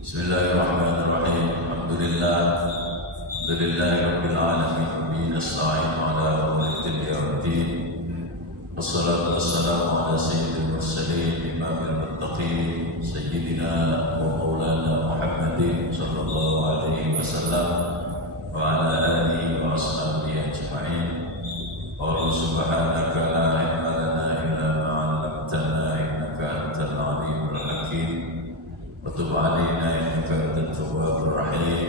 Bismillahirrahmanirrahim. Alhamdulillahirabbil alamin. Nasta'inu ala umuri dunya waddin. Wassalatu wassalamu ala sayyidil mursalin imamil muttaqin sayyidina wa maulana Muhammadin sallallahu alaihi wasallam wa ala alihi wa ashabihi ajma'in. Qul subhanaka la ilma lana illa ma 'allamtana innaka antal alimul hakim. وتب علينا إنك أنت التواب الرحيم.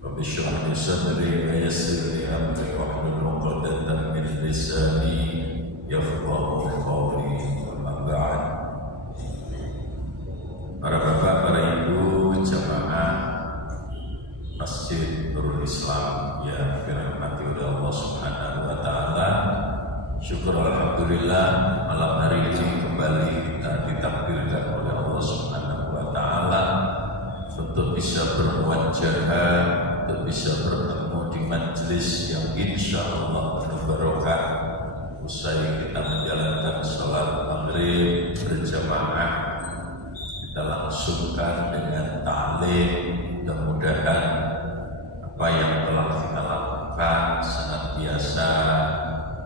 رب اشرح لي صدري ويسر لي أمري واحلل عقدة من لساني يفقهوا قولي. أما بعد. Para bapak, para ibu, jamaah Masjid Nurul Islam yang dirahmati oleh Allah Subhanahu wa taala. Syukur alhamdulillah malam hari ini kembali kita ditakdirkan oleh Allah Subhanahu wa taala untuk bisa bermuajahat, untuk bisa bertemu di majelis yang insya Allah penuh barokah. Usai kita menjalankan sholat maghrib berjamaah, kita langsungkan dengan ta'lim. Mudah-mudahan apa yang telah kita lakukan senantiasa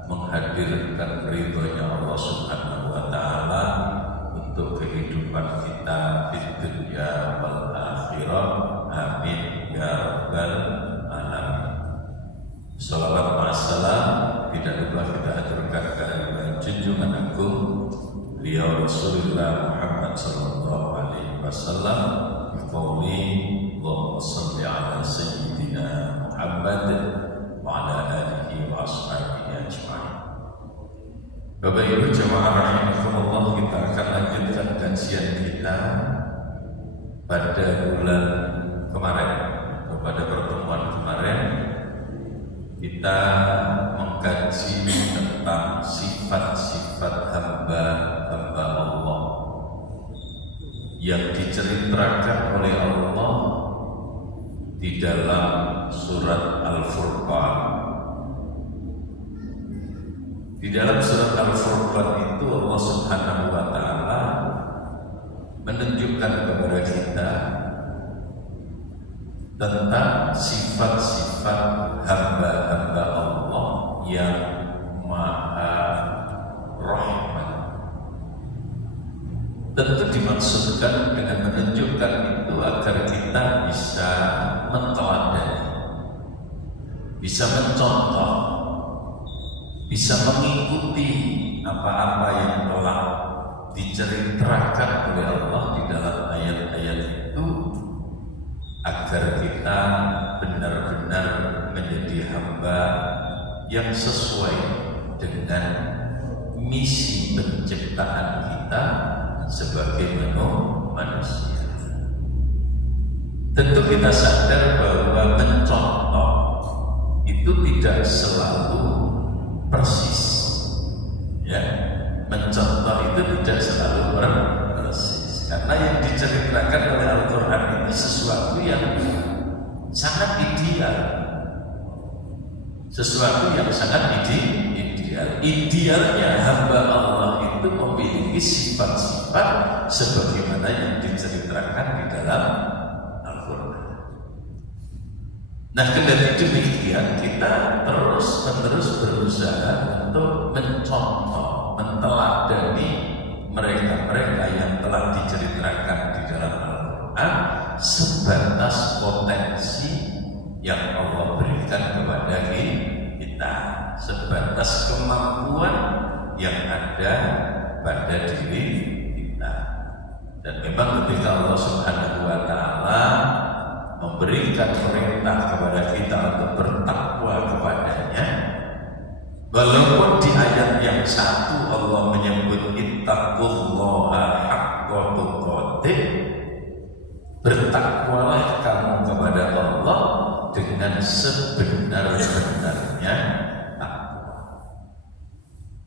menghadirkan ridhonya Allah Subhanahu wa taala untuk kehidupan kita di dunia wal akhirah. Amin ya rabbal alamin. Salawat wassalam tidak lupa kita aturkan kepada junjungan agung beliau Rasulullah Muhammad sallallahu alaihi wasallam. Qauli Allahumma shalli ala sayyidina Muhammad wa ala alihi wa ashabihi ajma'in. Bapak Ibu jamaah rahimakumullah, kita akan lanjutkan kajian kita pada bulan kemarin atau pada pertemuan kemarin. Kita mengkaji tentang sifat-sifat hamba-hamba Allah yang diceritakan oleh Allah di dalam surat Al-Furqan. Di dalam surat Al-Furqan itu Allah Subhanahu wa taala menunjukkan kepada kita tentang sifat-sifat hamba-hamba Allah yang maha rahman. Tentu dimaksudkan dengan menunjukkan itu agar kita bisa menteladani, bisa mencontoh, bisa mengikuti apa-apa yang telah diceritakan oleh Allah di dalam ayat-ayat itu, agar kita benar-benar menjadi hamba yang sesuai dengan misi penciptaan kita sebagai manusia. Tentu kita sadar bahwa mencontoh itu tidak selalu persis, ya. Mencontoh itu tidak selalu persis, karena yang diceritakan oleh Al-Quran ini sesuatu yang sangat ideal, sesuatu yang sangat ideal. Idealnya hamba Allah itu memiliki sifat-sifat sebagaimana yang diceritakan di dalam Al-Quran. Nah, kendali demikian kita terus-menerus berusaha untuk mencontoh, menteladani mereka-mereka yang telah diceritakan di dalam Al-Quran sebatas potensi yang Allah berikan kepada kita, sebatas kemampuan yang ada pada diri kita. Dan memang ketika Allah Subhanahu wa taala memberikan perintah kepada kita untuk bertakwa kepadanya, walaupun di ayat yang satu Allah menyebut ittaqullaha haqqa tuqatih, bertakwalah kamu kepada Allah dengan sebenar-benarnya takwa.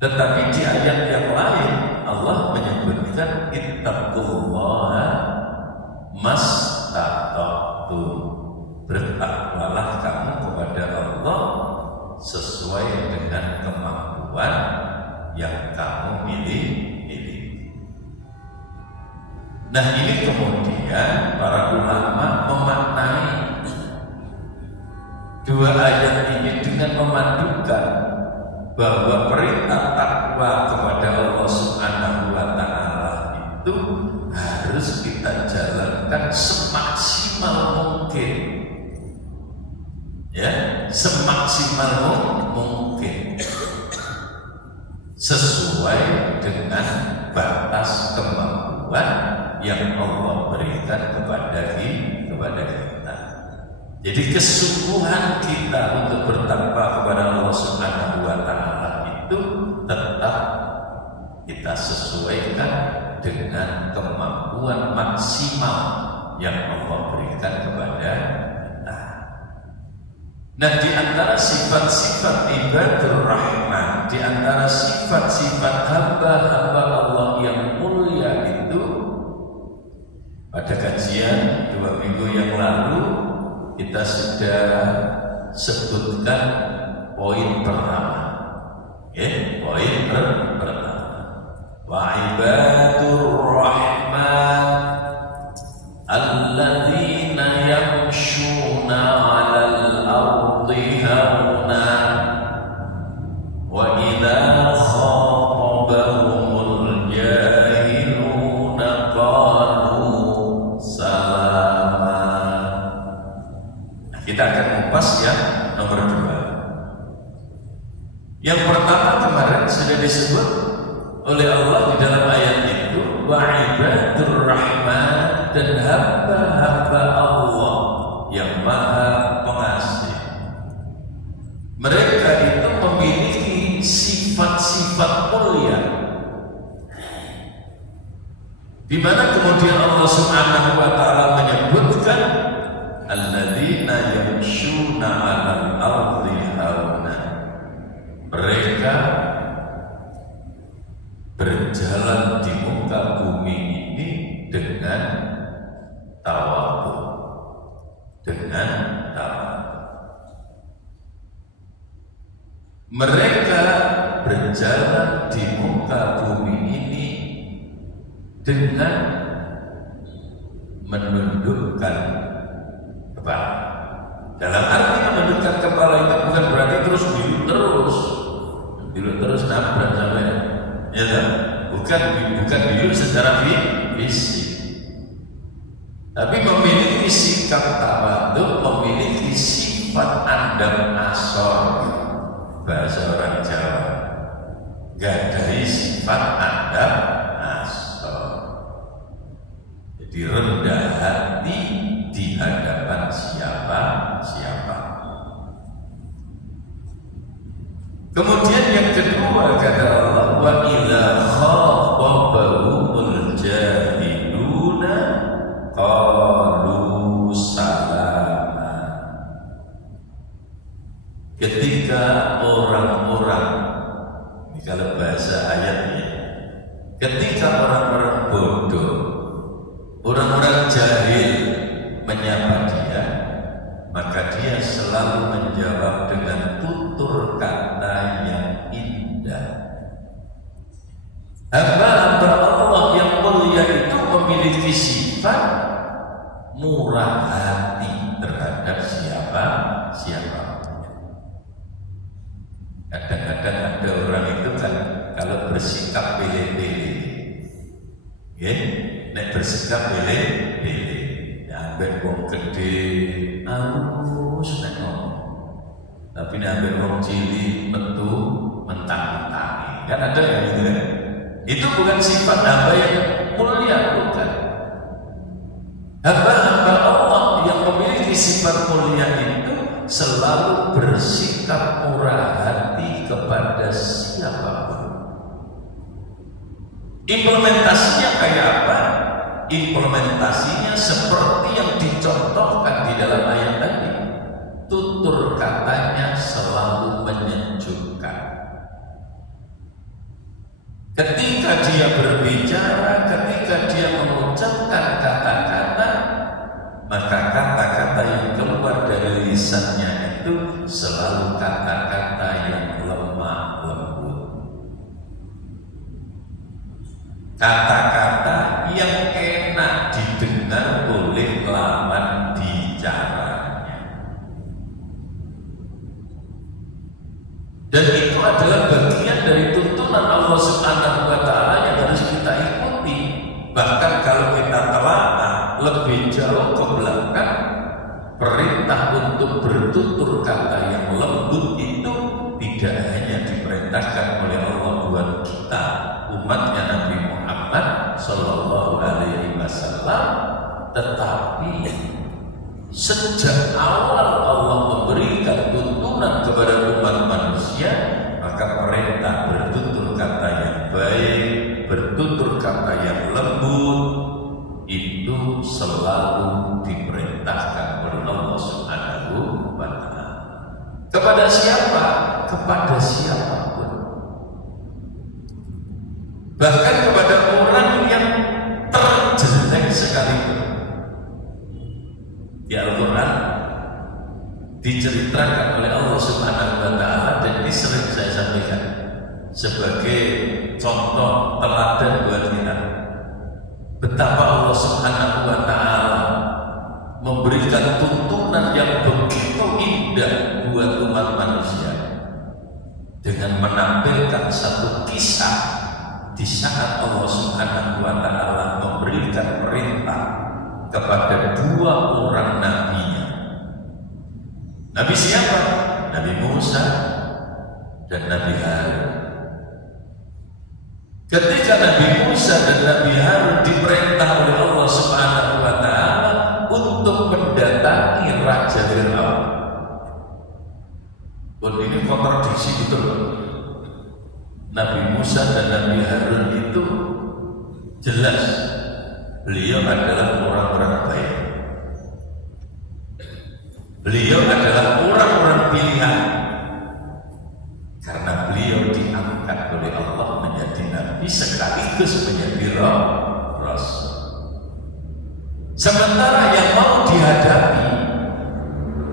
Tetapi di ayat yang lain Allah menyebutkan ittaqullaha mastata'tum, bertakwalah kamu kepada Allah sesuai dengan kemampuan yang kamu miliki. Nah ini kemudian para ulama memaknai dua ayat ini dengan memadukan bahwa perintah takwa kepada Allah Subhanahu wa Ta'ala itu harus kita jalankan semaksimal mungkin, ya, semaksimal mungkin, sesuai dengan batas kemampuan yang Allah berikan kepada kita. Jadi kesungguhan kita untuk bertakwa kepada Allah Subhanahu wa Ta'ala itu tetap kita sesuaikan dengan kemampuan maksimal yang Allah berikan kepada kita. Nah, di antara sifat-sifat ibadur rahman, di antara sifat-sifat hamba-hamba Allah yang mulia itu, pada kajian 2 minggu yang lalu kita sudah sebutkan poin pertama, poin pertama. Wa ibadur rahman alladzina yamshuna 'alal ardi hauna wa idza khatabahumul jahiluna qalu salama. Kita akan mengupas yang nomor 2. Yang pertama kemarin sudah disebut oleh Allah di dalam ayat itu, wa ibadur rahman, dan hamba-hamba Allah yang maha pengasih. Mereka itu memiliki sifat-sifat mulia, di mana kemudian Allah Subhanahu wa Ta'ala menyebutkan alladzina yamshuna 'alal ardi hauna. Mereka berjalan di muka bumi ini dengan tawadhu, dengan tawadhu. Mereka berjalan di muka bumi ini dengan menundukkan kepala. Dalam arti menundukkan kepala itu bukan berarti terus diluk terus nabrak sampai, ya kan? Bukan diluk secara fisik, tapi memiliki sikap tawadhu, memiliki sifat andam asor, bahasa orang Jawa, gadai sifat andam asor. Jadi rendah hati di hadapan siapa. Kemudian yang kedua kata Allah, wa idza khatabahumul jahiluna qalu salama. Ketika orang-orang, ini kalau bahasa ayatnya, ketika orang-orang bodoh, orang-orang jahil menyapa dia, maka dia selalu menjawab dengan tutur kata yang indah. Hamba-hamba Allah yang mulia itu memiliki sifat murah hati terhadap siapa. Kadang-kadang ada orang itu kan kalau bersikap pilih-pilih, nek bersikap pilih-pilih, ambek wong gede halus nek ngomong, tapi nek ambek wong cilik metu mentang-mentangi, kan ada yang gitu kan. Itu bukan sifat hamba yang mulia, bukan. Hamba-hamba Allah yang memiliki sifat mulia itu selalu bersikap murah hati kepada siapapun. Implementasinya kayak apa? Implementasinya seperti yang dicontohkan di dalam ayat tadi. Tutur katanya selalu menyejukkan. Ketika dia berbicara, ketika dia mengucapkan kata-kata, maka kata-kata yang keluar dari lisannya itu selalu kata-kata yang lemah lembut, kata-kata yang enak Bahkan kalau kita telah lebih jauh ke belakang, perintah untuk bertutur kata yang lembut itu tidak hanya diperintahkan oleh Allah buat kita, umatnya Nabi Muhammad Sallallahu Alaihi Wasallam, tetapi sejak awal Allah memberikan tuntunan kepada umat manusia, maka perintah bertutur kata yang baik, bertutur kata yang lembut itu selalu diperintahkan oleh Allah Subhanahu wa Ta'ala. Kepada siapa? Kepada siapapun. Bahkan kepada orang yang terjelek sekalipun. Di Al-Quran diceritakan oleh Allah Subhanahu wa Ta'ala, dan ini sering saya sampaikan sebagai contoh teladan buat kita, betapa Allah Subhanahu wa Ta'ala memberikan tuntunan yang begitu indah buat umat manusia dengan menampilkan satu kisah di saat Allah Subhanahu wa Ta'ala memberikan perintah kepada dua orang nabinya. Nabi siapa? Nabi Musa dan Nabi Harun. Ketika Nabi Musa dan Nabi Harun diperintah oleh Allah Subhanahu wa Ta'ala untuk mendatangi Raja Fir'aun. Ini kontradiksi betul. Nabi Musa dan Nabi Harun itu jelas beliau adalah orang-orang baik. Beliau adalah orang-orang pilihan karena beliau diangkat oleh Allah menjadi nabi sekaligus menjadi rasul. Sementara yang mau dihadapi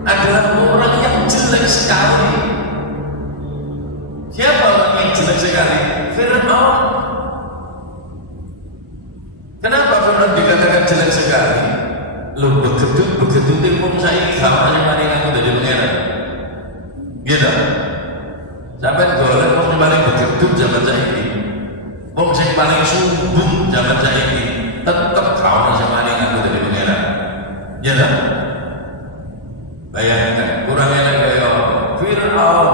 adalah orang yang jelek sekali. Siapa orang yang jelek sekali? Fir'aun. Kenapa Fir'aun dikatakan jelek sekali? Lu begitu ilmu saya gamanya paling aku dari pengeran. Gitu. Sampai golek wong paling begitu zaman saiki. Wong sing paling sumbung zaman saiki tetep kawan sing paling aku dari pengeran. Gitu. Bayangkan kurang enak kayak Fir'aun,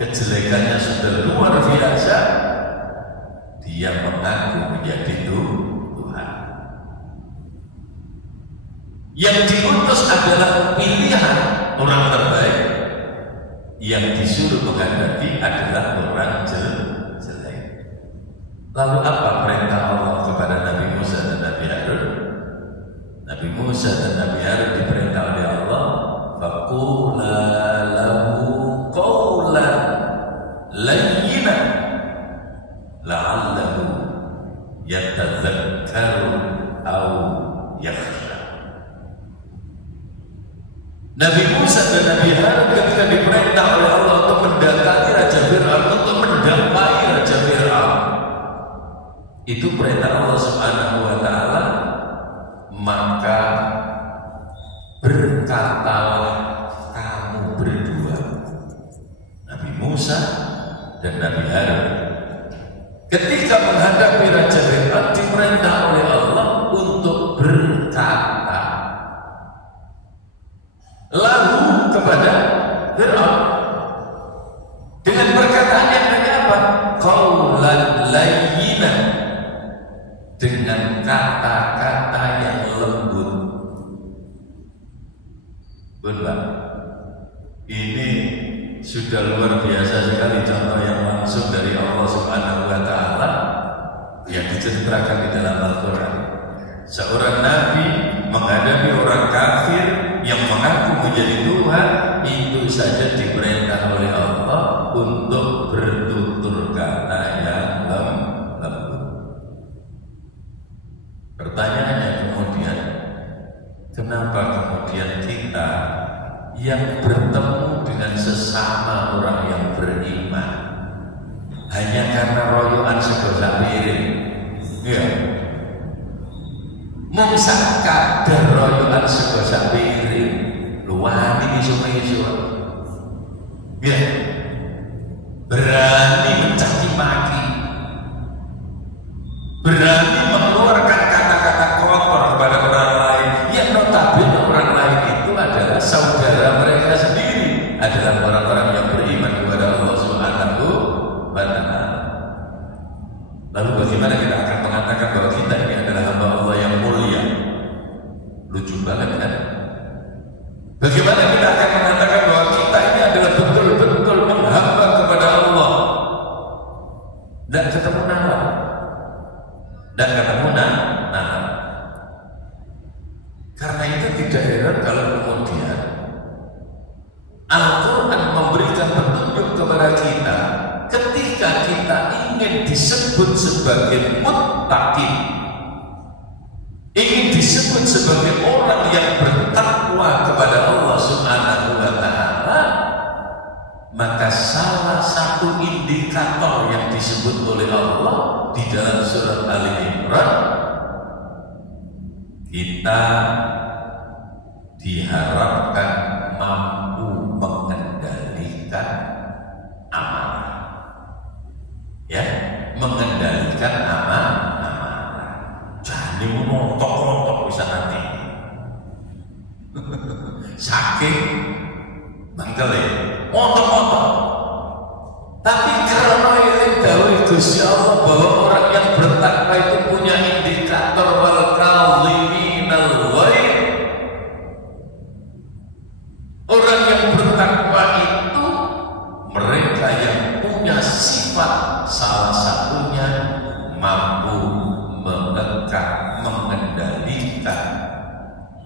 kejelekannya sudah luar biasa, dia mengaku menjadi Tuhan. Yang diutus adalah pilihan orang terbaik, yang disuruh menghadapi adalah orang jelek. Lalu apa perintah Allah kepada Nabi Musa dan Nabi Harun? Nabi Musa dan Nabi Harun diperintah oleh Allah, faqula lahu qawlan layyinan la'allahu yatadzakkaru aw yakhsha. Nabi Musa dan Nabi Harun ketika diperintah oleh Allah untuk mendatangi Raja Fir'aun, untuk mendampai Raja Fir'aun, itu perintah Allah Subhanahu wa Ta'ala, maka berkatalah kamu berdua, Nabi Musa dan Nabi Harun, ketika menghadapi Raja Fir'aun diperintah oleh Allah untuk berkata lalu kepada Fir'aun dengan perkataan yang apa? Qaulan layyinan, dengan kata-kata yang lembut. Benar. Ini sudah luar biasa sekali contoh yang langsung dari Allah Subhanahu wa Ta'ala yang diceritakan di dalam Al-Quran. Seorang nabi menghadapi orang kafir yang mengaku menjadi Tuhan, itu saja diperintah oleh Allah untuk bertutur kata yang lembut. Pertanyaannya kemudian, kenapa kemudian kita yang bertemu dengan sesama orang yang beriman hanya karena royoan segosa piring, ya, mungsak kadar royoan segosa piring, luani isu-isu, ya, berani mencaci maki, berani mengeluarkan sebagai orang yang bertakwa kepada Allah Subhanahu wa Ta'ala, maka salah satu indikator yang disebut oleh Allah di dalam surat Ali Imran, kita diharapkan mampu mengendalikan amarah, ya, mengendalikan amarah. Jadi montok-montok bisa nanti saking mangkel ya, montok-montok. Tapi karena ini dawuh Gusti Allah bahwa orang yang bertakwa itu punya indikator wal kadhiminal ghaidh. Orang yang bertakwa itu mereka yang punya sifat salah satunya mampu mengekat, mengendalikan,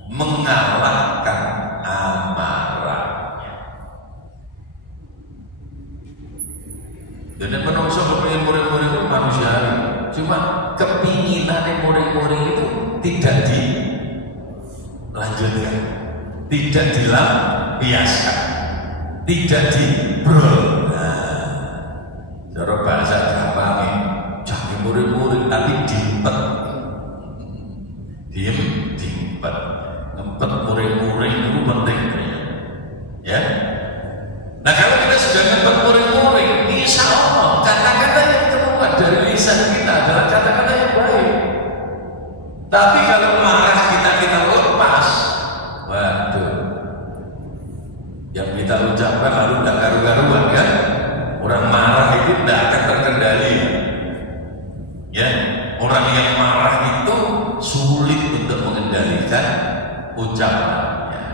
mengalahkan amarahnya. Jadi menungso kepingin murid-murid itu manusiawi, cuma kepinginan murid-murid itu tidak dilanjutkan, tidak dilampiaskan, tidak dibrol. Cara bahasa gampangnya, jangan murid-murid tapi diempet, diempet, ngempet murid-murid itu penting, ya. Nah kalau kita sudah ngempet murid-murid, insya Allah kata-kata yang keluar dari lisan kita adalah kata-kata yang baik. Tapi kalau marah kita lepas, waduh, yang kita ucapkan lalu tidak karu-karuan kan? Orang marah itu tidak akan terkendali. Ya, orang yang marah itu sulit untuk mengendalikan ucapannya.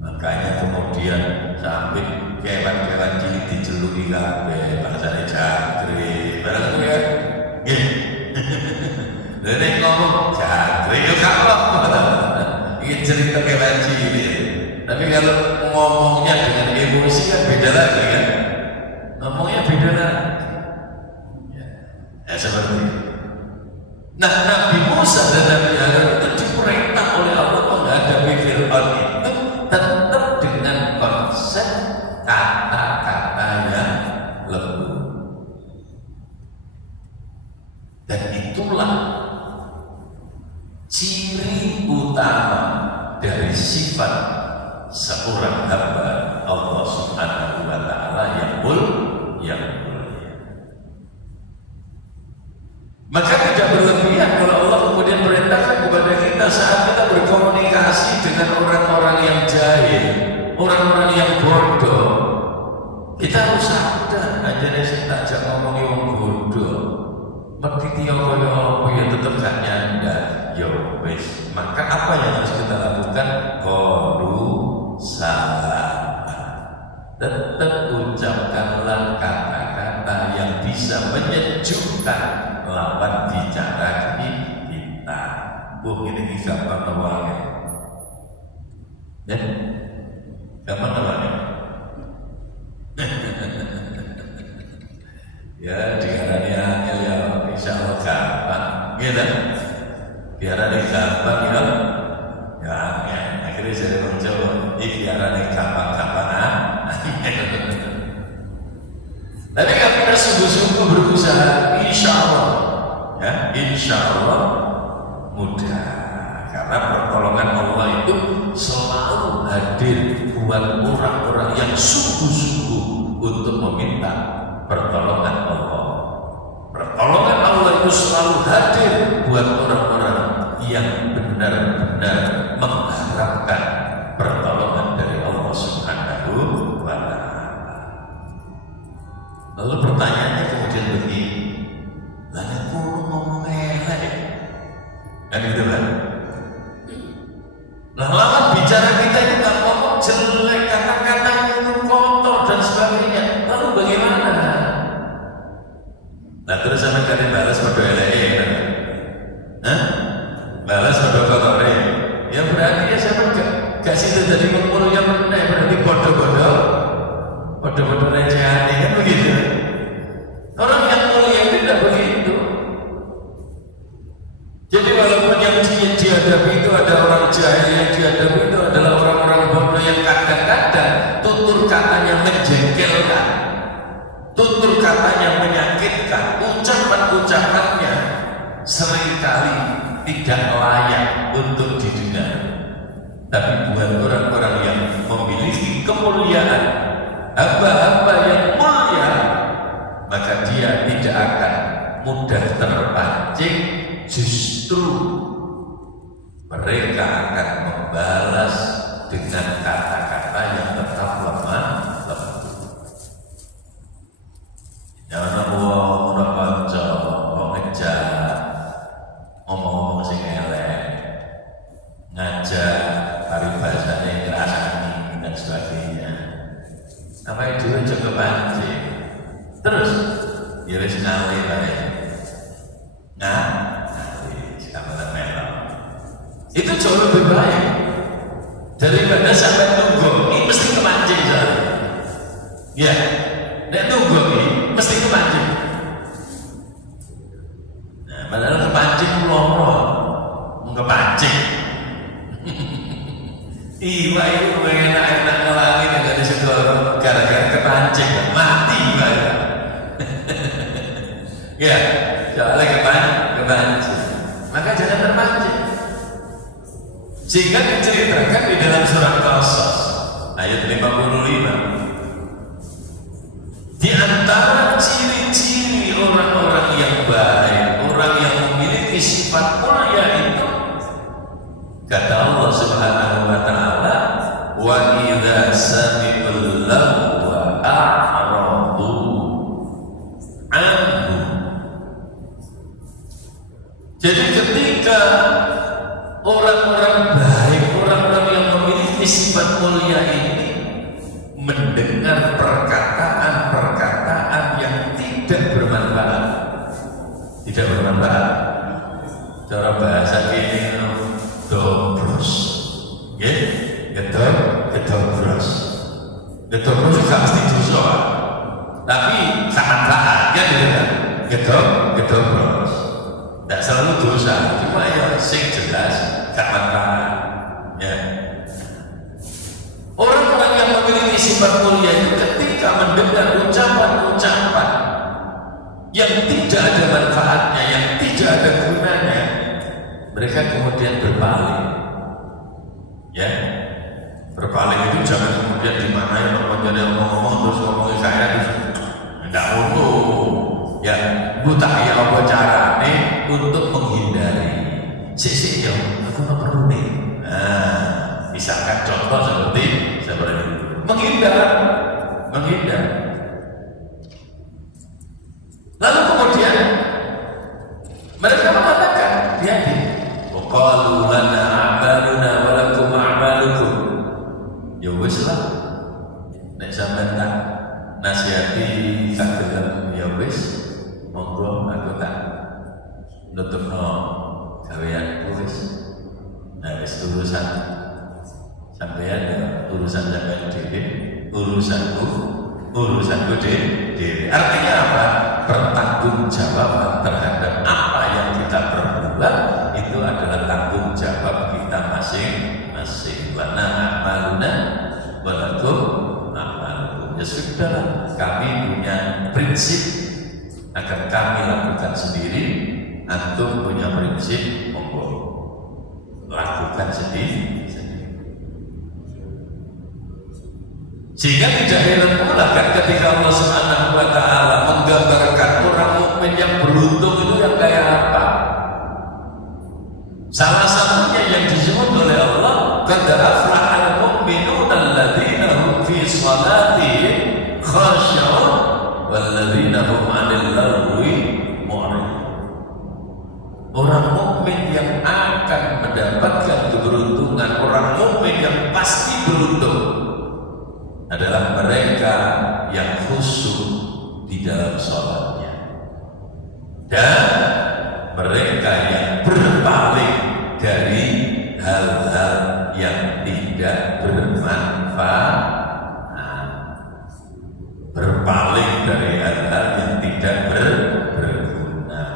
Makanya kemudian sampai kewan-kewan cilik diceluki kabeh, bahasane jangkrik. Barang itu ya. Nggih. Dene ngomong jangkrik yo gak apa-apa. Iki cerita kewan cilik. Tapi kalau ngomongnya dengan emosi kan beda lagi kan. Ngomongnya beda lagi. Ya seperti itu. Nah, Nabi Musa dan Nabi Harun itu diperintah oleh Allah menghadapi Fir'aun itu tetap dengan konsep kata-kata yang lembut. Dan itulah ciri utama dari sifat seorang hamba Allah Subhanahu wa Ta'ala yang mulia. Maka tidak berlebihan kalau Allah kemudian perintahkan kepada kita saat kita berkomunikasi dengan orang-orang yang jahil, orang-orang yang bodoh. Kita harus sadar aja nih, saya tak jak ngomong yang bodoh. Mesti tiap apa ya tetap gak nyandar. Yo wes. Maka apa yang harus kita lakukan? Qalu salam. Tetap ucapkanlah kata-kata yang bisa menyejukkan lawan bicara kita. Ini gampang nawangnya. Ya, gampang nawangnya. Ya, diarahnya ya, insya Allah gampang. Gitu. Diarahnya gampang ya. Ya, akhirnya saya menjawab. Ini diarahnya gampang-gampang. Tapi kalau kita sungguh-sungguh berusaha, insya Allah, ya, insya Allah mudah. Karena pertolongan Allah itu selalu hadir buat orang-orang yang sungguh-sungguh untuk meminta pertolongan Allah. Pertolongan Allah itu selalu hadir buat orang-orang yang benar-benar mengharapkan pertolongan dari Allah Subhanahu wa Ta'ala. Lalu pertanyaannya kemudian begini, lalu kulo ngomong elek, kan gitu kan? Nah, lawan bicara kita itu nggak ngomong jelek, kata-katanya itu kotor dan sebagainya. Lalu bagaimana? Nah terus sampai kalian balas pada elek, kan? Balas pada kotor ya berarti ya siapa gak situ jadi ngumpul yang berarti bodoh-bodoh. Bodoh-bodoh recehan, kan begitu. Orang yang mulia itu tidak begitu. Jadi walaupun yang dia dihadapi itu ada orang jahil, yang dihadapi itu adalah orang-orang bodoh yang kadang-kadang tutur katanya menjengkelkan, tutur katanya menyakitkan, ucapan-ucapannya seringkali tidak layak untuk didengar. Tapi buat orang-orang yang memiliki kemuliaan, hamba-hamba yang mulia, maka dia tidak akan mudah terpancing, justru mereka akan membalas dengan kata-kata yang tetap lemah lembut. Jangan ngomong ora kanca, kok ngejak, ngomong-ngomong sing elek, ngajak paribasane ngrasani dan sebagainya. Apa itu juga pancing. Terus ya wis ngale bae. Itu jauh lebih baik daripada sampai nunggu ini mesti kemancing saya. Ya, nek nunggu ini mesti kemancing. Nah, padahal kemancing loro, kepancing. Iwa itu enak-enak ngelangi dengan segala gara-gara kepancing mati bae. Ya, soalnya kepancing. Maka jangan terpancing. Sehingga diceritakan di dalam surat Qasas ayat 55, di antara ciri-ciri orang-orang yang baik, orang yang memiliki sifat mulia itu, kata Allah Subhanahu wa taala, wa idza sami'ul lagwa a'radu anhu. Jadi ketika orang-orang baik, orang-orang yang memiliki sifat mulia ini mendengar perkataan-perkataan yang tidak bermanfaat, tidak bermanfaat. Cara bahasa ini dobros, ya, gedobros. Gedobros juga mesti dosa, tapi sangat taat, kan gitu kan? Gedobros. Tidak selalu dosa, cuma ya sing jelas gak manfaat. Ya. Orang-orang yang memiliki sifat mulia itu ketika mendengar ucapan-ucapan yang tidak ada manfaatnya, yang tidak ada gunanya, mereka kemudian berpaling. Ya, berpaling itu jangan kemudian di mana yang ngomong terus ngomongin saya terus tidak untuk. Ya, buta ya apa carane untuk menghindari. Sisi yang aku nggak perlu nih. Nah, misalkan contoh seperti menghindar. Lalu kemudian mereka mengatakan, hati-hati. Qalu lana a'maluna wa lakum a'malukum. Ya wis lah. Nek sampean tak nasihati saged ya wis. Monggo aku tak nutupno gawean wis. Nah wis urusan sampean ya urusan sampean dhewe, urusanku dhewe. Artinya apa? Pertanggungjawaban terhadap apa yang kita perbuat itu adalah tanggung jawab kita masing-masing. Lana a'maluna wa lakum a'malukum. Ya sudah, kami punya prinsip akan kami lakukan sendiri, antum punya prinsip, monggo lakukan sendiri. Sehingga tidak heran pula kan ketika Allah Subhanahu wa taala menggambarkan orang mukmin yang beruntung itu yang kayak apa. Salah satunya yang disebut oleh Allah, qad aflahal mu'minuna alladzina hum fi shalatihim khashi'un walladzina hum 'anil lagwi mu'ridun. Orang mukmin yang akan mendapatkan keberuntungan, orang mukmin yang pasti beruntung adalah mereka yang khusyuk di dalam sholatnya dan mereka yang berpaling dari hal-hal yang tidak bermanfaat, berpaling dari hal-hal yang tidak berguna.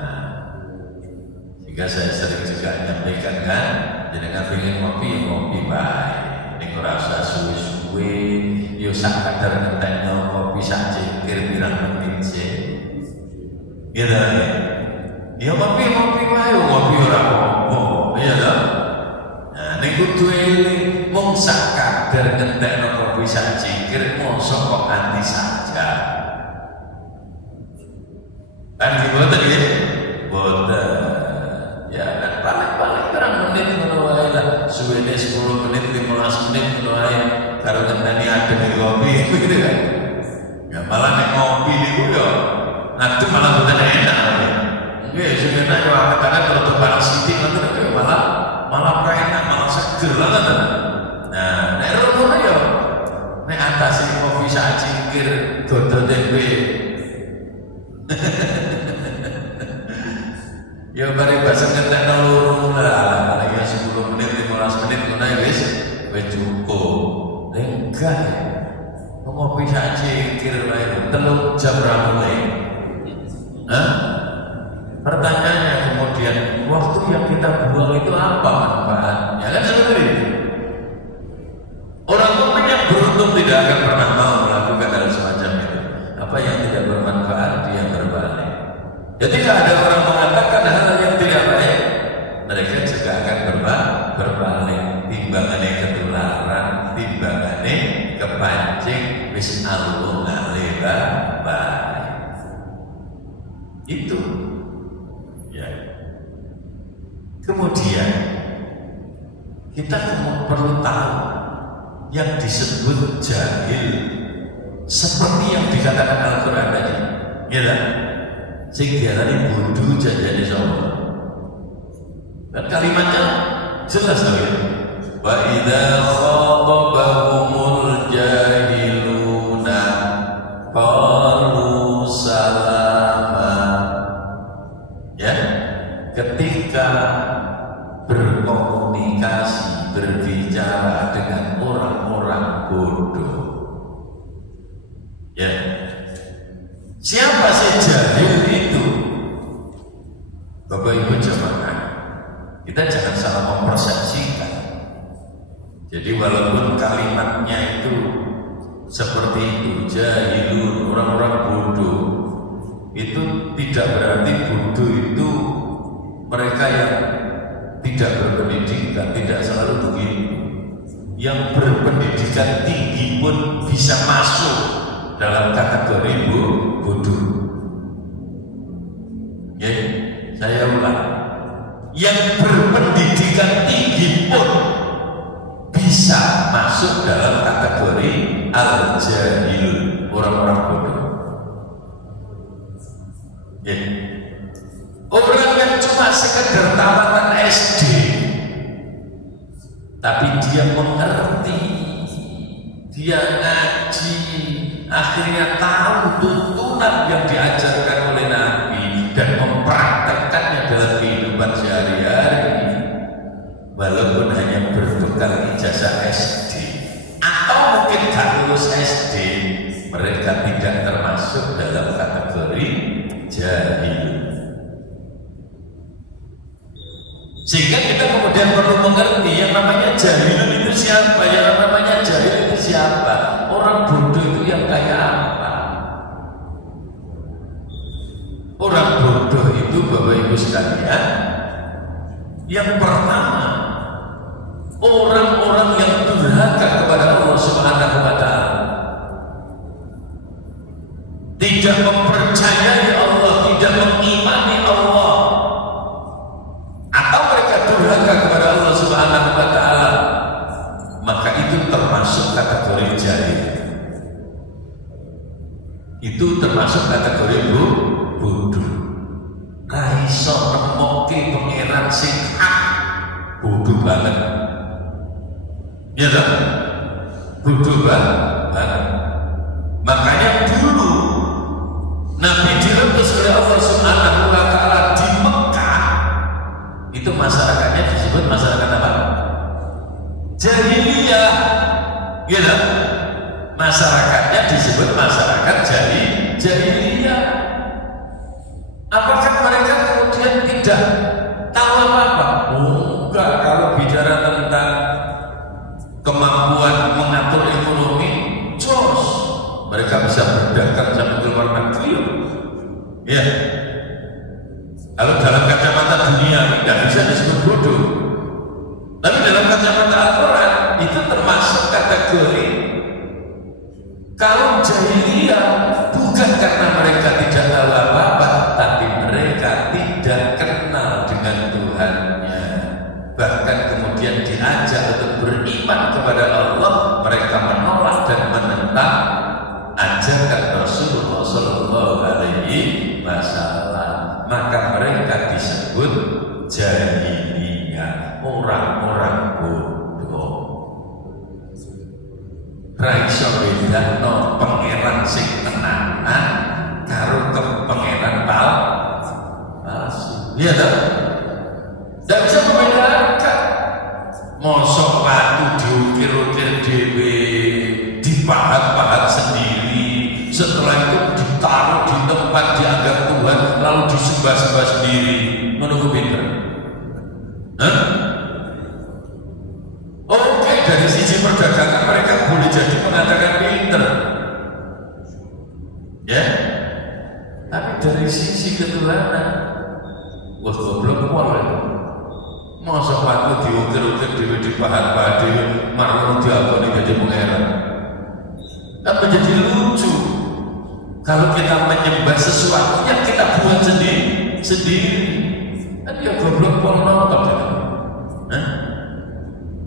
Sehingga saya sering juga juga nyampaikan kan, jenengan pengen ngopi ya ngopi baik. Ning ora usah suwe-suwe, yo sak kadar ngentekno kopi sak cengkir pirang menit sih. Gitu ya. Ya ngopi wae, ngopi ora apa-apa. Iya toh? Nah, ning kudu eling mung sak kadar ngentekno kopi sak cengkir mosok kok anti saja. Kan diboten nggih? Boten. Ya kan paling pirang menit ngono wae lah. Suwene 10 menit, 15 menit ngono wae. Karo ngenteni adem kopi gitu kan. Ya malah nek ngopi niku yo adem malah boten enak. Nggih, sebenarnya yo akeh-akeh terus panas sithik ngoten yo malah enak, malah seger lah kan. Nah, nek ngono yo nek atasi kopi sak cingkir dodol tempe. Ya bari bahasa ngentek loro lah, paling 10 menit, 15 menit ngono wis cukup. Enggak. Ngopi sak cingkir wae 3 jam ra mulai. Pertanyaannya kemudian waktu yang kita buang itu apa manfaatnya? Kan seperti itu. Orang mukmin yang beruntung tidak akan pernah mau melakukan hal semacam itu. Apa yang tidak bermanfaat dia berbalik. Jadi tidak ada orang mengatakan hal yang tidak baik, mereka juga akan berbalik. Timbangannya ketularan, timbangannya kepancing, wis alun aleba baik. Itu. Ya. Kemudian kita perlu tahu yang disebut jahil seperti yang dikatakan Al-Quran tadi, ya kan? Sing diarani bodoh janjane sapa. Dan kalimatnya jelas loh ya. Wa idza khatabahumul jahiluna qalu salama. Ya, ketika berkomunikasi, berbicara dengan orang-orang bodoh. Ya. Siapa sih jahil itu? Bapak Ibu jamaah, kita jangan salah mempersepsikan. Jadi walaupun kalimatnya itu seperti itu, jahilun, orang-orang bodoh, itu tidak berarti bodoh itu mereka yang tidak berpendidikan, tidak selalu begitu. Yang berpendidikan tinggi pun bisa masuk dalam kategori bodoh. Ya, saya ulang. Yang berpendidikan tinggi pun bisa masuk dalam kategori al-jahilun, orang-orang bodoh. Ya. Orang yang cuma sekedar tamatan SD, tapi dia mengerti, dia ngaji, akhirnya tahu tuntunan yang diajarkan oleh Nabi dan mempraktekkannya dalam kehidupan sehari-hari, walaupun hanya berbekal ijazah SD atau mungkin tak lulus SD, mereka tidak termasuk dalam kategori jahil. Sehingga kita kemudian perlu mengerti yang namanya jahil itu siapa, yang namanya jahil itu siapa, orang bodoh itu yang kayak apa. Orang bodoh itu Bapak Ibu sekalian, yang pertama orang-orang yang durhaka kepada Allah Subhanahu wa Ta'ala, tidak mempercayai Allah, tidak mengimani Allah, atau mereka durhaka kepada Allah Subhanahu wa Ta'ala, maka itu termasuk kategori jahil. Itu termasuk kategori bodoh. Kaiso nemokke pangeran sing hak, bodoh banget. Ya kan? Bodoh banget. Makanya dulu Nabi diutus oleh Allah Subhanahu wa Ta'ala di Mekah, itu masyarakatnya disebut masyarakat apa? Jahiliyah. Gitu. Masyarakatnya disebut masyarakat jahiliyah. Apakah mereka kemudian tidak tahu apa-apa? tidak bisa disebut bodoh. Tapi dalam kacamata Al-Quran itu termasuk kategori kaum jahiliyah, bukan karena mereka tidak tahu apa-apa, tapi mereka tidak kenal dengan Tuhannya. Bahkan kemudian diajak untuk beriman kepada Allah, mereka menolak dan menentang ajaran Rasulullah Sallallahu Alaihi Wasallam. Maka mereka disebut jahiliyah, orang-orang bodoh. Raiso bedano pangeran sing tenanan karo pangeran palsu. Iya tak? Tidak bisa membedakan. Mosok watu diukir-ukir dewe, dipahat-pahat sendiri, setelah itu ditaruh di tempat dianggap Tuhan, lalu disembah-sembah sendiri. Menunggu pinter. Oke, dari sisi perdagangan mereka boleh jadi mengatakan pinter, ya. Tapi dari sisi ketuhanan, wah goblok pol. Masa waktu diukir-ukir dewe, dipahat-pahat dewe, marun diakoni jadi pangeran. Kan menjadi lucu kalau kita menyembah sesuatu yang kita buat sendiri. Kan ya goblok pol nonton gitu.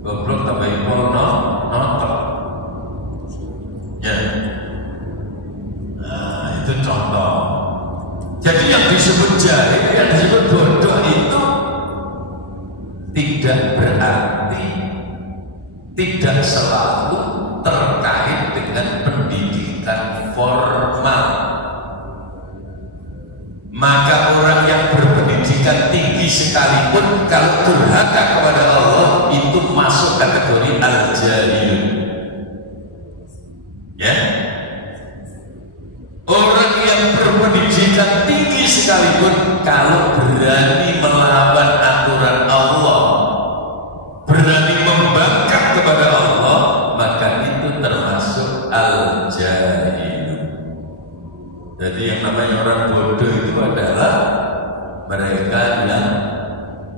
Goblok tambahin pol nonton. Ya. Nah, itu contoh. Jadi yang disebut jahil, yang disebut bodoh itu tidak berarti tidak selalu terkait dengan pendidikan formal. Maka orang yang berpendidikan tinggi sekalipun kalau durhaka kepada Allah itu masuk kategori al-jahil. Ya. Orang yang berpendidikan tinggi sekalipun kalau berani melawan aturan Allah, berani membangkang kepada Allah, maka itu termasuk al-jahil. Jadi yang namanya orang bodoh itu adalah mereka yang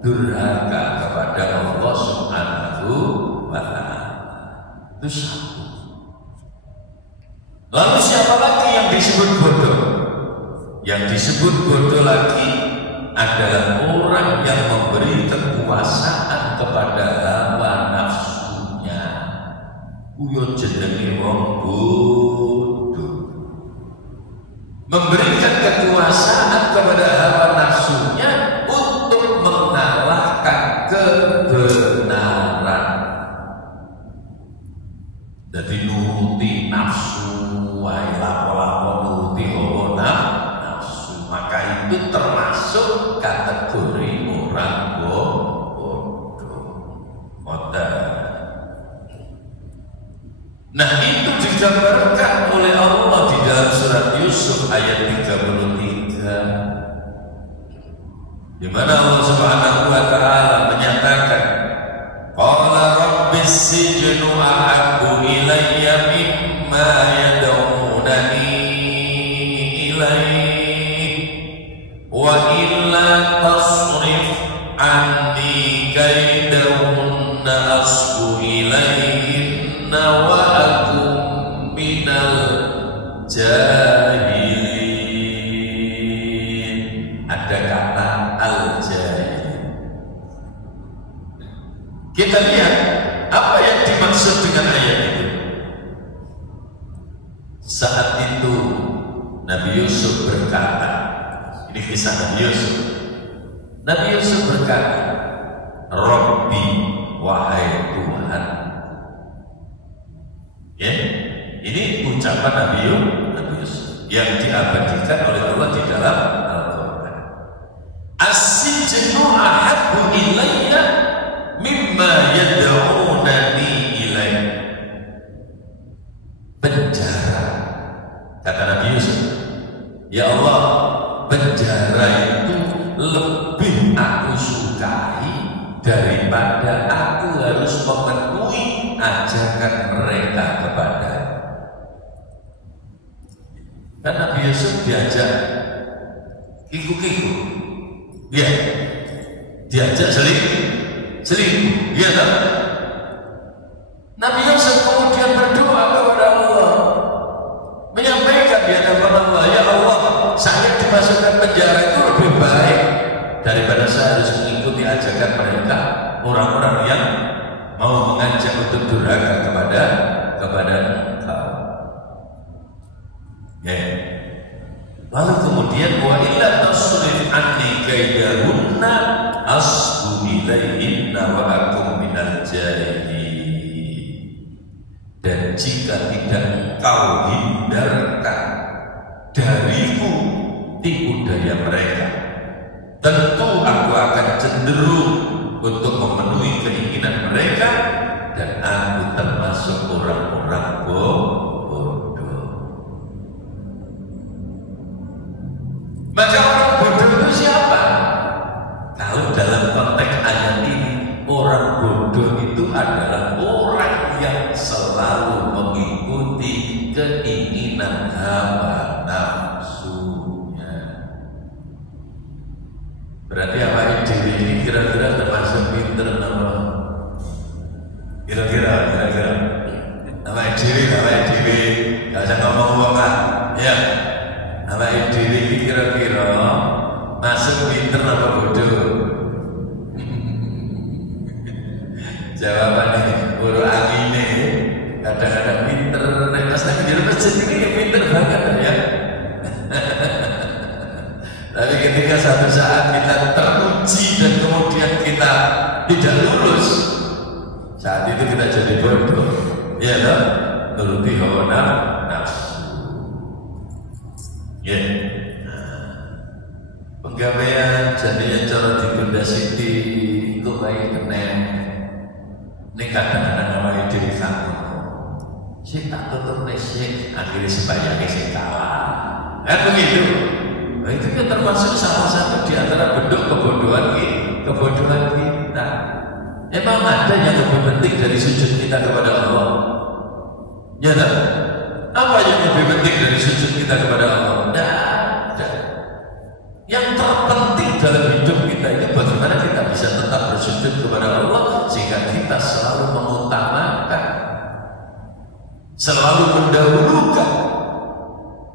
durhaka kepada Allah Subhanahu wa Ta'ala. Itu satu. Lalu siapa lagi yang disebut bodoh? Yang disebut bodoh lagi adalah orang yang memberi kekuasaan kepada hawa nafsunya. Kuyo jenenge wong bodoh. Memberikan kekuasaan kepada hawa nafsunya untuk mengalahkan kebenaran. Jadi nuruti nafsu, wae lapo-lapo nuruti hawa nafsu, maka itu termasuk kategori orang bodoh. Nah, itu digambarkan oleh Allah di dalam surat Yusuf ayat 33, di mana Allah Subhanahu wa Ta'ala menyatakan, qala rabbis sijnu ahabbu ilayya mimma yad'unani ilaihi wa illa tasrif anni kaidahunna asbu ilayhinna wa akum minal jahilin. Ada kata al-jahil. Kita lihat apa yang dimaksud dengan ayat itu. Saat itu Nabi Yusuf berkata, ini kisah Nabi Yusuf. Nabi Yusuf berkata, Rabbi, wahai Tuhan. Ya, ini ucapan Nabi Yusuf yang diabadikan oleh Allah di dalam Al-Quran. As-sijnu ahabbu ilayya mimma yad'unani ilaih. Penjara, kata Nabi Yusuf, ya Allah, penjara itu lebih aku sukai daripada aku harus memenuhi ajakan mereka kepada. Dan Nabi Yusuf diajak kiku-kiku, ya, diajak selingkuh, iya tak? Nabi Yusuf kemudian berdoa kepada Allah, menyampaikan di hadapan Allah, ya Allah, saya dimasukkan penjara itu lebih baik daripada saya harus mengikuti ajakan mereka, orang-orang yang mau mengajak untuk durhaka kepada engkau. Ya. Lalu kemudian wa illa tasrif anni kaidahunna asbu ilaihinna wa akum minal jahilin. Dan jika tidak engkau hindarkan dariku tipu daya mereka, tentu aku akan cenderung untuk memenuhi keinginan mereka, dan aku termasuk orang-orang bodoh. Maka orang bodoh itu siapa? Kalau dalam konteks ayat ini, orang bodoh itu adalah orang yang selalu mengikuti keinginan hawa nafsunya. Berarti apa ini kira-kira termasuk pinter nama? Kira-kira nama dewi, gak usah ngomong kan? Ya, nama dewi kira-kira masuk pinter apa bodoh? Jawaban ini, guru angin ini kadang-kadang pinter, pas menjadi masjid ini pinter banget ya. Tapi ketika satu saat kita teruji dan kemudian kita tidak lulus, saat itu kita jadi bodoh, ya kan? Nuruti hawa nafsu. Ya. Penggawaian jadinya cara di Bunda Siti itu baik kenen. Ini kadang-kadang namanya diri kamu. Si tak tutup nesik, akhirnya sebanyak si kalah. Begitu. Nah, itu kan termasuk salah satu di antara bentuk kebodohan kita. Emang ada yang lebih penting dari sujud kita kepada Allah? Ya tak? Apa yang lebih penting dari sujud kita kepada Allah? Tidak ada. Yang terpenting dalam hidup kita itu bagaimana kita bisa tetap bersujud kepada Allah sehingga kita selalu mengutamakan, selalu mendahulukan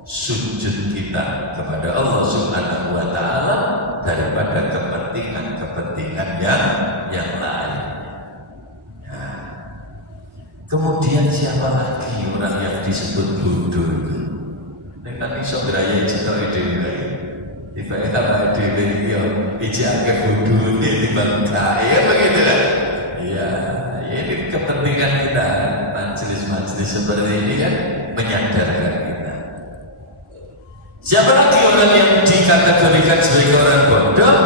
sujud kita kepada Allah Subhanahu wa Ta'ala daripada kepentingan yang lain. Nah, kemudian siapa lagi orang yang disebut bodoh itu? Ini tadi saudara cerita ide tiba-tiba apa ide yo ijake bodoh di bangkai ya begitu kan? Iya, ini kepentingan kita. Majelis-majelis seperti ini kan menyadarkan kita. Siapa lagi orang yang dikategorikan sebagai orang bodoh?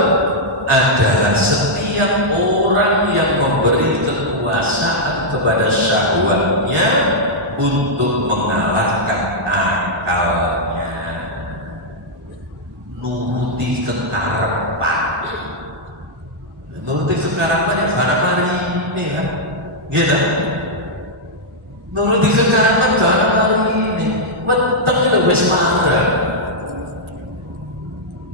Adalah setiap orang yang memberi kekuasaan kepada syahwatnya untuk mengalahkan akalnya, nuruti kekarapan. Nuruti kekarapannya barang hari ini kan? Gitu. Nuruti kekarapan barang hari ini. Weteng itu wis marah.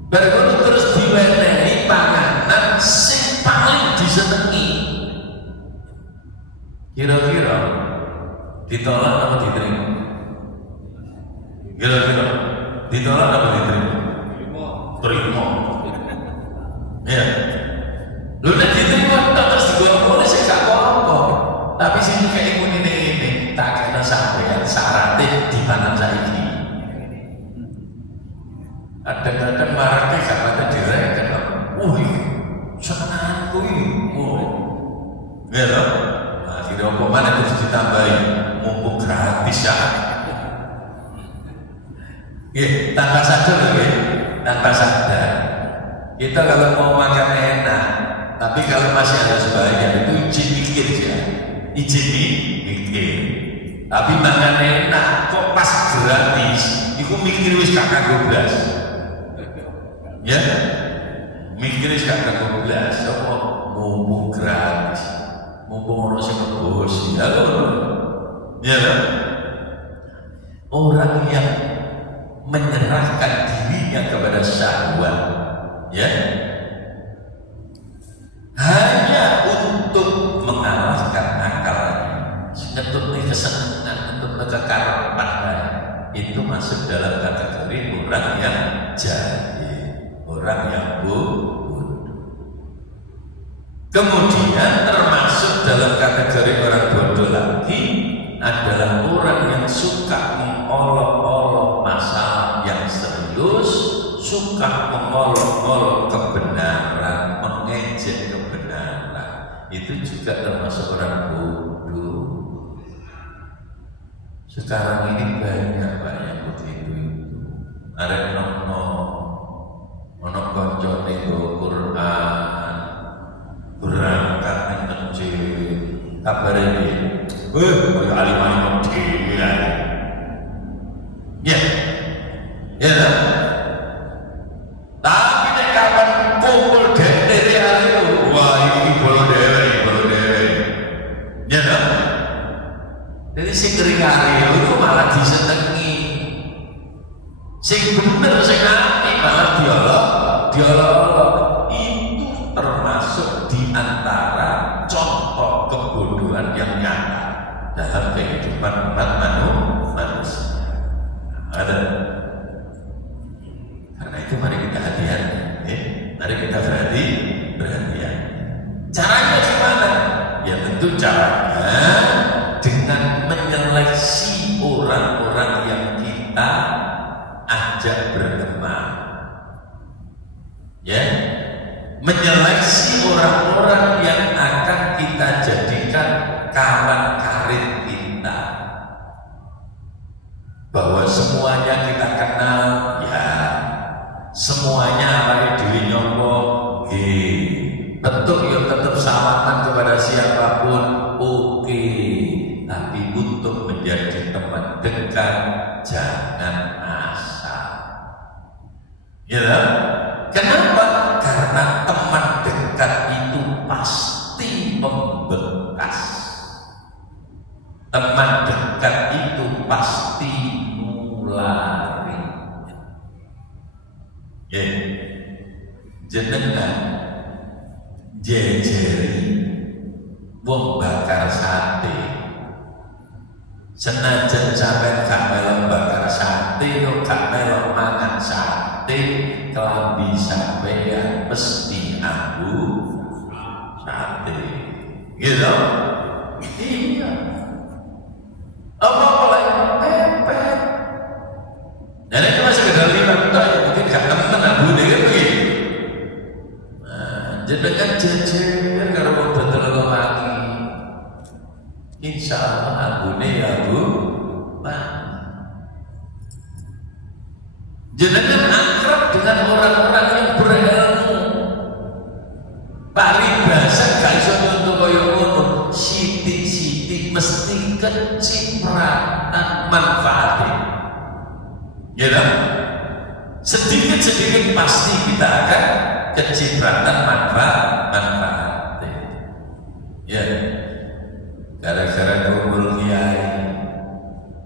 Baru terus diwenehi panganan sing paling disenengi. Kira-kira ditolak apa diterima? Kira-kira ditolak apa diterima? Terima. Ya. Lu nek diterima terus digorong boleh sih gak apa-apa. Tapi sing kayak ini tak kena sampean syaratnya di mana saiki. Kadang-kadang marahnya gak pada direken. Wih, sangat kuih. Ya loh. Nah, kira apa mana terus ditambahin mumpung gratis ya. Tanpa sadar lagi, tanpa sadar. Kita kalau mau makan enak, tapi kalau masih harus bayar itu izin mikir ya. Izin mikir. Tapi makan enak kok pas gratis, itu mikir wis kakak goblas. Ya, mikir wis kakak goblas. Apa mumpung gratis, mumpung orang sing ngebosi. Ya kan? Orang yang menyerahkan dirinya kepada syahwat, ya, kekarepan itu masuk dalam kategori orang yang jahil, orang yang bodoh. Kemudian termasuk dalam kategori orang bodoh lagi adalah orang yang suka mengolok-olok masalah yang serius, suka mengolok-olok kebenaran, mengejek kebenaran. Itu juga termasuk orang bodoh. Sekarang ini banyak yang begitu itu. Ada ono koncone go Quran, berangkat ning masjid, kabar ini, koyo alim-alim dhewe ae. Ya. Tapi nek kapan kumpul dari alim, wah iki bolo dhewe. Ya. Jadi sing kering-kering itu malah disenengi, sing bener sing apik malah diolok-olok. Itu termasuk diantara contoh kebodohan yang nyata dalam kehidupan umat manusia. Ada. Karena itu mari kita hati-hati, mari kita berhati-hati. Caranya gimana? Ya tentu caranya dengan menyeleksi orang-orang yang kita ajak berteman, ya, menyeleksi orang-orang yang akan kita jadikan kawan karib kita. Bahwa semuanya kita kenal, ya, semuanya apa dewi nyongkok, bentuk yang tetap salaman kepada siapapun, oke. Tapi untuk menjadi teman dekat jangan asal. Ya, kenapa? Karena teman dekat itu pasti membekas. Teman dekat itu pasti nulari. Ya, jenengan jejeri wong bakar sate. Senajan sampai gak melok bakar sate, gak melok mangan sate, kelambi sampeyan mesti aku sate, gitu? Iya. Apa mulai pepet? Dan itu masih sekedar 5 tahun, mungkin gak temen aku deh kan begitu. Jenengan jejer karo wong dodol lagi. Insya Allah agune ya Bu, jenengan akrab dengan orang-orang yang berilmu. Paribasa gak iso nyontoh kaya ngono, sithik-sithik mesti kecipratan manfaatnya. Ya kan? Sedikit-sedikit pasti kita akan kecipratan manfaatnya. Ya. Gara-gara kumpul kiai,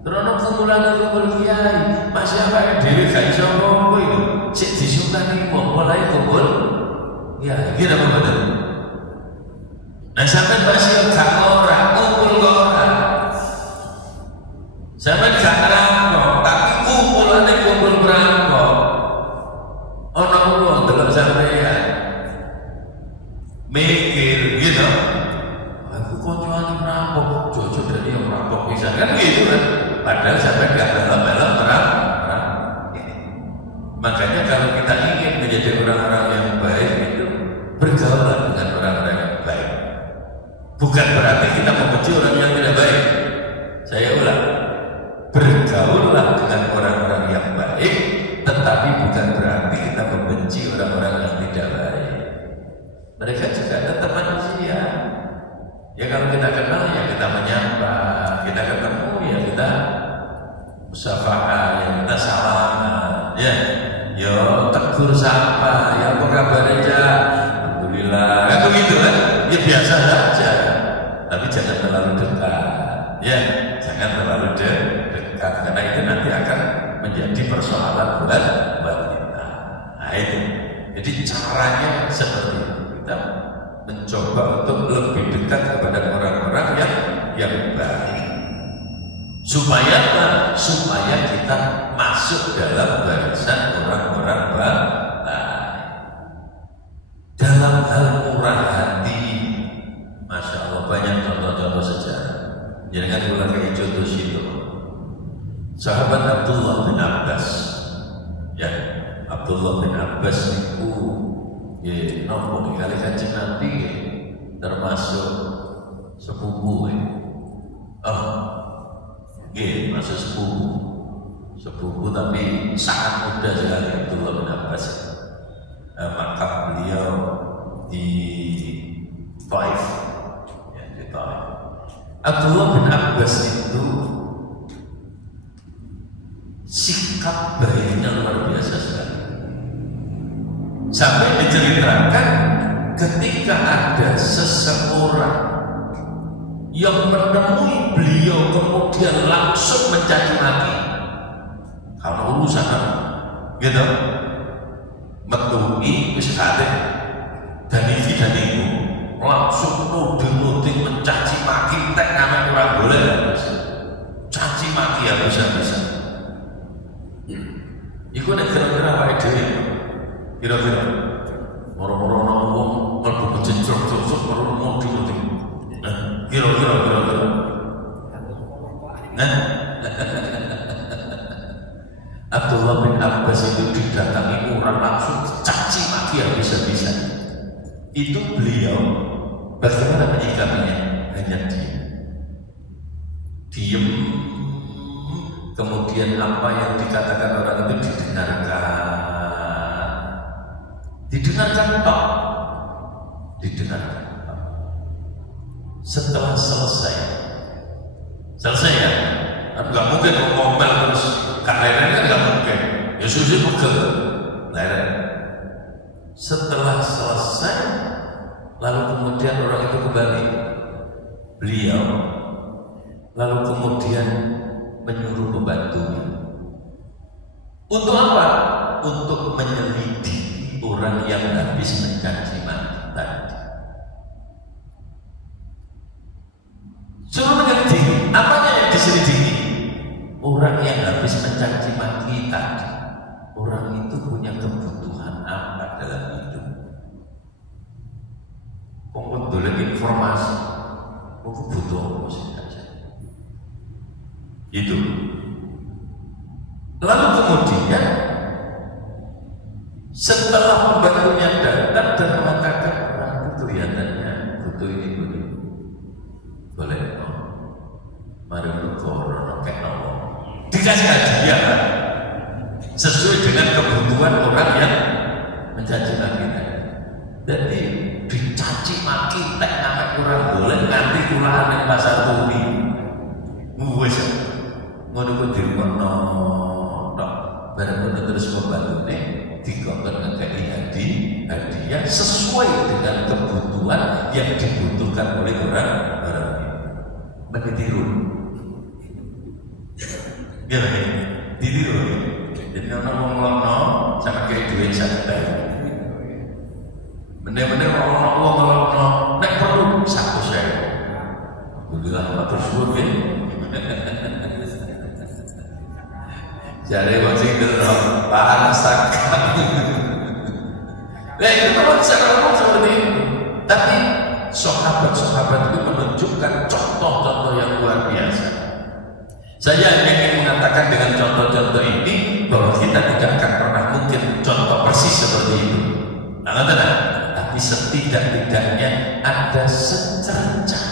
terus kumpul kiai, masih apa yang dewi gak iso ngomong itu, cek disukani mulai kumpul, ya, kira apa betul? Nah sampai masih gak orang, kumpul orang, sampai gak ngerampok, tapi kumpulannya kumpul ngerampok, orang dalam sampeyan, mikir gitu. Koncoan merampok, jojo dari yang merampok bisa kan gitu kan? Padahal sampai gak dalam merampok. Makanya kalau kita ingin menjadi orang-orang yang baik itu bergaul dengan orang-orang yang baik. Bukan berarti kita membenci orang yang tidak baik. Saya ulang, bergaullah dengan orang-orang yang baik, tetapi bukan berarti kita membenci orang-orang yang tidak baik. Mereka juga tetap manusia. Ya kalau kita kenal ya kita menyapa, kita ketemu ya kita musafaha, ya kita salaman, ya, yo tegur sapa, ya apa kabarnya, alhamdulillah, kan begitu kan? Ya biasa saja, tapi jangan terlalu dekat, ya, jangan terlalu dekat, karena itu nanti akan menjadi persoalan buat kita. Nah itu, jadi caranya seperti itu, kita mencoba untuk lebih dekat kepada orang-orang yang baik, Supaya apa? Supaya kita masuk dalam barisan orang-orang baik. Dalam hal murah hati, Masya Allah banyak contoh-contoh sejarah. Jangan ulang kayak contoh situ. Sahabat Abdullah bin Abbas, ya Abdullah bin Abbas itu, ya nopo kali Kanjeng Nabi, termasuk sepupu, masuk sepupu tapi sangat muda sekali Abdullah bin Abbas. Maka beliau di Taif, ya, di Taif. Abdullah bin Abbas itu sikap baiknya luar biasa sekali. Sampai diceritakan ketika ada seseorang yang menemui beliau kemudian langsung mencaci maki, kalau urusan gitu, metui wisata dan ini langsung nuding mencaci maki, tek namanya orang boleh, caci maki habis-habisan. Iku nek kira-kira apa ide? Kira-kira moro-moro nang wong mlebu masjid jog-jog baru mau nuding. Kira-kira. Abdullah bin Abbas itu didatangi orang langsung caci maki habis-habisan. Itu beliau bagaimana menyikapinya? Hanya diam. Kemudian apa yang dikatakan orang itu didengarkan tok. Setelah selesai ya, nggak mungkin ngomel terus kalian kan nggak mungkin, ya sudah pegel, setelah selesai lalu kemudian orang itu kembali, beliau lalu kemudian menyuruh pembantunya untuk apa? Untuk menyelidiki orang yang habis mencaci maki tadi. Suruh menyelidiki, apanya yang diselidiki? Orang yang habis mencaci maki tadi, orang itu punya kebutuhan apa dalam hidup? Kok boleh informasi? Kok butuh apa sih? Itu. Lalu kemudian setelah pembantunya datang dan mengatakan orang itu kelihatannya butuh ini. Boleh, mari berkorban, dikasih hadiah sesuai dengan kebutuhan orang yang mencaci maki. Jadi dicaci maki, tek namanya kurang boleh nanti kulaan yang pasar turi. Ngono di rumah barang terus membantu dikongkon ngekei hadiah sesuai dengan kebutuhan yang dibutuhkan oleh orang menitiru. Dia lagi ditiru. Jadi orang ngomong sama kayak duit santai. Bener-bener orang ngomong nek perlu 100.000. Alhamdulillah matur suwun nggih. Jadi masih terus bahan astaga. Nah itu memang secara umum seperti itu. Tapi sahabat-sahabat itu menunjukkan contoh-contoh yang luar biasa. Saya ingin mengatakan dengan contoh-contoh ini bahwa kita tidak akan pernah mungkin contoh persis seperti itu. Tapi setidak-tidaknya ada secercah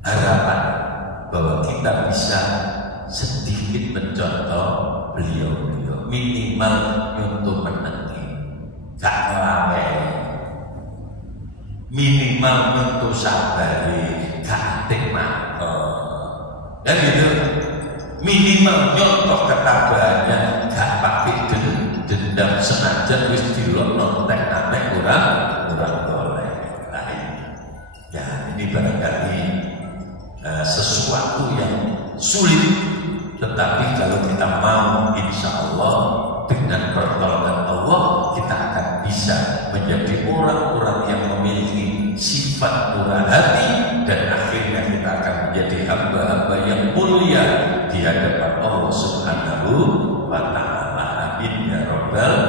harapan bahwa kita bisa sedikit mencontoh beliau-beliau, minimal untuk menengi, gak ngelame, minimal untuk sabari, gak tikmak, dan gitu, minimal nyontoh ketabahannya, gak pakai dendam senajan wis dilok nontek name kurang boleh. Nah ini barangkali sesuatu yang sulit. Tetapi kalau kita mau, insya Allah dengan pertolongan Allah kita akan bisa menjadi orang-orang yang memiliki sifat murah hati dan akhirnya kita akan menjadi hamba hamba-hamba yang mulia di hadapan Allah Subhanahu wa Ta'ala. Amin ya rabbal